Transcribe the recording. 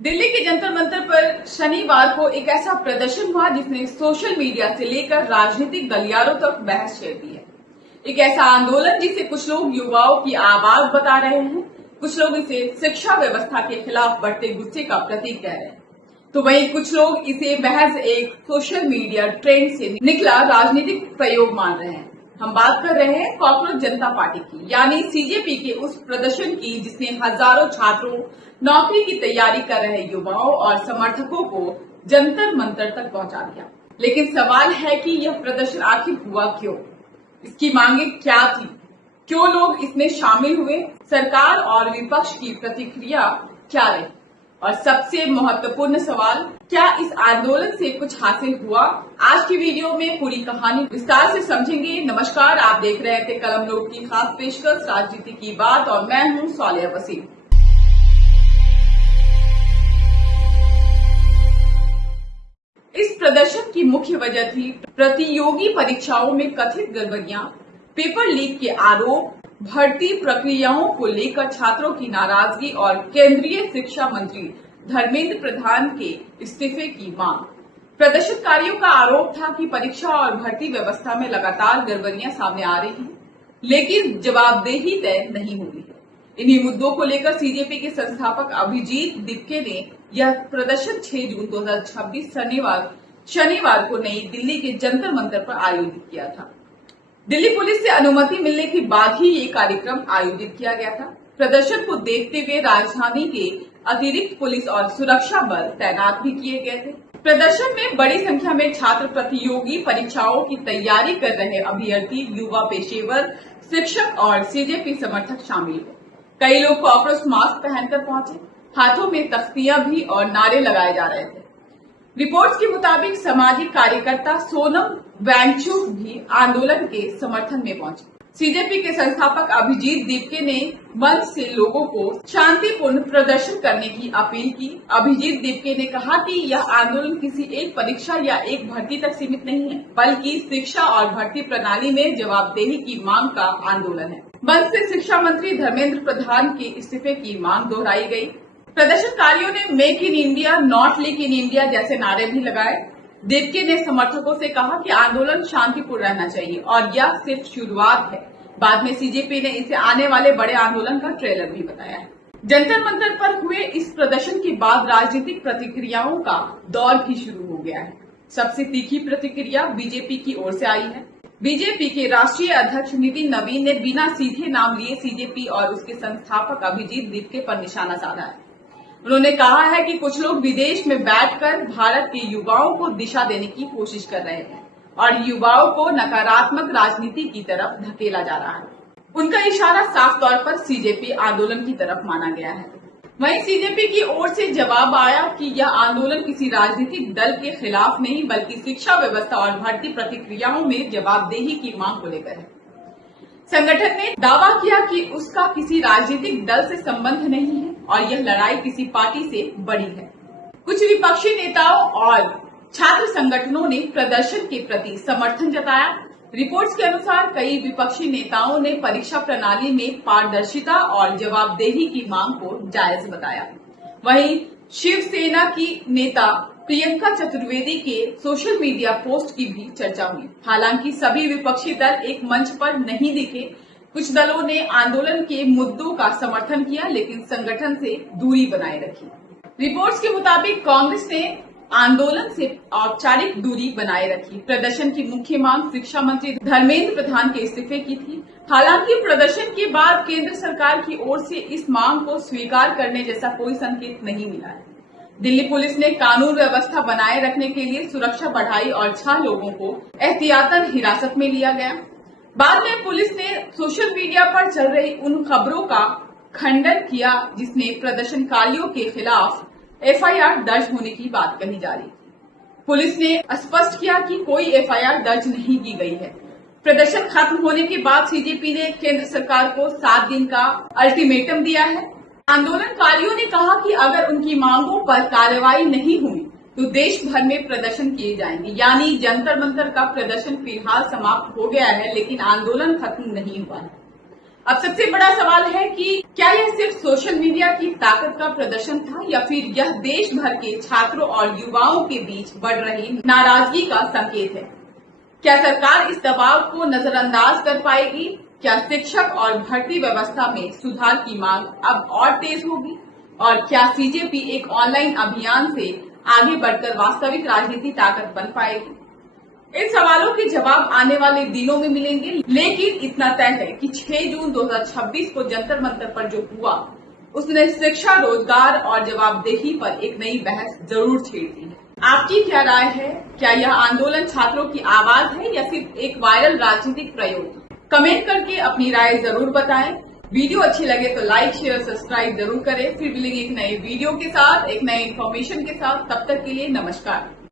दिल्ली के जंतर मंतर पर शनिवार को एक ऐसा प्रदर्शन हुआ जिसने सोशल मीडिया से लेकर राजनीतिक गलियारों तक बहस छेड़ दी है। एक ऐसा आंदोलन जिसे कुछ लोग युवाओं की आवाज बता रहे हैं, कुछ लोग इसे शिक्षा व्यवस्था के खिलाफ बढ़ते गुस्से का प्रतीक कह रहे हैं, तो वहीं कुछ लोग इसे महज एक सोशल मीडिया ट्रेंड से निकला राजनीतिक प्रयोग मान रहे हैं। हम बात कर रहे हैं कॉकरोच जनता पार्टी की, यानी सीजेपी के उस प्रदर्शन की जिसने हजारों छात्रों, नौकरी की तैयारी कर रहे युवाओं और समर्थकों को जंतर मंतर तक पहुंचा दिया। लेकिन सवाल है कि यह प्रदर्शन आखिर हुआ क्यों, इसकी मांगे क्या थी, क्यों लोग इसमें शामिल हुए, सरकार और विपक्ष की प्रतिक्रिया क्या रही, और सबसे महत्वपूर्ण सवाल, क्या इस आंदोलन से कुछ हासिल हुआ। आज की वीडियो में पूरी कहानी विस्तार से समझेंगे। नमस्कार, आप देख रहे थे कलम लोग की खास पेशकश राजनीति की बात और मैं हूं सालिया वसीम। इस प्रदर्शन की मुख्य वजह थी प्रतियोगी परीक्षाओं में कथित गड़बड़ियां, पेपर लीक के आरोप, भर्ती प्रक्रियाओं को लेकर छात्रों की नाराजगी और केंद्रीय शिक्षा मंत्री धर्मेंद्र प्रधान के इस्तीफे की मांग। प्रदर्शनकारियों का आरोप था कि परीक्षा और भर्ती व्यवस्था में लगातार गड़बड़ियां सामने आ रही हैं, लेकिन जवाबदेही तय नहीं हुई है। इन्हीं मुद्दों को लेकर सीजेपी के संस्थापक अभिजीत दिपके ने यह प्रदर्शन 6 जून 2026 शनिवार को नई दिल्ली के जंतर मंतर पर आयोजित किया था। दिल्ली पुलिस से अनुमति मिलने के बाद ही ये कार्यक्रम आयोजित किया गया था। प्रदर्शन को देखते हुए राजधानी के अतिरिक्त पुलिस और सुरक्षा बल तैनात भी किए गए थे। प्रदर्शन में बड़ी संख्या में छात्र, प्रतियोगी परीक्षाओं की तैयारी कर रहे अभ्यर्थी, युवा, पेशेवर, शिक्षक और सीजेपी समर्थक शामिल हुए। कई लोग कॉकरोच मास्क पहनकर पहुंचे, हाथों में तख्तियां भी और नारे लगाए जा रहे थे। रिपोर्ट्स के मुताबिक सामाजिक कार्यकर्ता सोनम वांगचुक भी आंदोलन के समर्थन में पहुंचे। सीजेपी के संस्थापक अभिजीत दिपके ने मंच से लोगों को शांतिपूर्ण प्रदर्शन करने की अपील की। अभिजीत दिपके ने कहा कि यह आंदोलन किसी एक परीक्षा या एक भर्ती तक सीमित नहीं है, बल्कि शिक्षा और भर्ती प्रणाली में जवाबदेही की मांग का आंदोलन है। मंच से शिक्षा मंत्री धर्मेंद्र प्रधान के इस्तीफे की मांग दोहराई गई। प्रदर्शनकारियों ने make in India, not leak in India जैसे नारे भी लगाए। दिपके ने समर्थकों से कहा कि आंदोलन शांतिपूर्ण रहना चाहिए और यह सिर्फ शुरुआत है। बाद में सीजेपी ने इसे आने वाले बड़े आंदोलन का ट्रेलर भी बताया है। जंतर मंतर पर हुए इस प्रदर्शन के बाद राजनीतिक प्रतिक्रियाओं का दौर भी शुरू हो गया है। सबसे तीखी प्रतिक्रिया बीजेपी की ओर से आई है। बीजेपी के राष्ट्रीय अध्यक्ष नितिन नवीन ने बिना सीधे नाम लिए सीजेपी और उसके संस्थापक अभिजीत दिपके पर निशाना साधा है। उन्होंने कहा है कि कुछ लोग विदेश में बैठकर भारत के युवाओं को दिशा देने की कोशिश कर रहे हैं और युवाओं को नकारात्मक राजनीति की तरफ धकेला जा रहा है। उनका इशारा साफ तौर पर सीजेपी आंदोलन की तरफ माना गया है। वहीं सीजेपी की ओर से जवाब आया कि यह आंदोलन किसी राजनीतिक दल के खिलाफ नहीं, बल्कि शिक्षा व्यवस्था और भर्ती प्रक्रियाओं में जवाबदेही की मांग को लेकर है। संगठन ने दावा किया कि उसका किसी राजनीतिक दल से संबंध नहीं है और यह लड़ाई किसी पार्टी से बड़ी है। कुछ विपक्षी नेताओं और छात्र संगठनों ने प्रदर्शन के प्रति समर्थन जताया। रिपोर्ट्स के अनुसार कई विपक्षी नेताओं ने परीक्षा प्रणाली में पारदर्शिता और जवाबदेही की मांग को जायज बताया। वहीं शिवसेना की नेता प्रियंका चतुर्वेदी के सोशल मीडिया पोस्ट की भी चर्चा हुई। हालांकि सभी विपक्षी दल एक मंच पर नहीं दिखे। कुछ दलों ने आंदोलन के मुद्दों का समर्थन किया, लेकिन संगठन से दूरी बनाए रखी। रिपोर्ट्स के मुताबिक कांग्रेस ने आंदोलन से औपचारिक दूरी बनाए रखी। प्रदर्शन की मुख्य मांग शिक्षा मंत्री धर्मेंद्र प्रधान के इस्तीफे की थी। हालांकि प्रदर्शन के बाद केंद्र सरकार की ओर से इस मांग को स्वीकार करने जैसा कोई संकेत नहीं मिला है। दिल्ली पुलिस ने कानून व्यवस्था बनाए रखने के लिए सुरक्षा बढ़ाई और 6 लोगों को एहतियातन हिरासत में लिया गया। बाद में पुलिस ने सोशल मीडिया पर चल रही उन खबरों का खंडन किया जिसमें प्रदर्शनकारियों के खिलाफ एफआईआर दर्ज होने की बात कही जा रही थी। पुलिस ने स्पष्ट किया कि कोई एफआईआर दर्ज नहीं की गई है। प्रदर्शन खत्म होने के बाद सीजेपी ने केंद्र सरकार को 7 दिन का अल्टीमेटम दिया है। आंदोलनकारियों ने कहा कि अगर उनकी मांगों पर कार्रवाई नहीं हुई तो देश भर में प्रदर्शन किए जाएंगे। यानी जंतर मंतर का प्रदर्शन फिलहाल समाप्त हो गया है, लेकिन आंदोलन खत्म नहीं हुआ है। अब सबसे बड़ा सवाल है कि क्या यह सिर्फ सोशल मीडिया की ताकत का प्रदर्शन था या फिर यह देश भर के छात्रों और युवाओं के बीच बढ़ रही नाराजगी का संकेत है। क्या सरकार इस दबाव को नजरअंदाज कर पाएगी? क्या शिक्षक और भर्ती व्यवस्था में सुधार की मांग अब और तेज होगी? और क्या सीजेपी एक ऑनलाइन अभियान से आगे बढ़कर वास्तविक राजनीति ताकत बन पाएगी? इन सवालों के जवाब आने वाले दिनों में मिलेंगे, लेकिन इतना तय है कि 6 जून 2026 को जंतर मंतर पर जो हुआ उसने शिक्षा, रोजगार और जवाबदेही पर एक नई बहस जरूर छेड़ दी है। आपकी क्या राय है? क्या यह आंदोलन छात्रों की आवाज है या सिर्फ एक वायरल राजनीतिक प्रयोग? कमेंट करके अपनी राय जरूर बताएं। वीडियो अच्छी लगे तो लाइक, शेयर, सब्सक्राइब जरूर करें। फिर मिलेंगे एक नए वीडियो के साथ, एक नए इन्फॉर्मेशन के साथ। तब तक के लिए नमस्कार।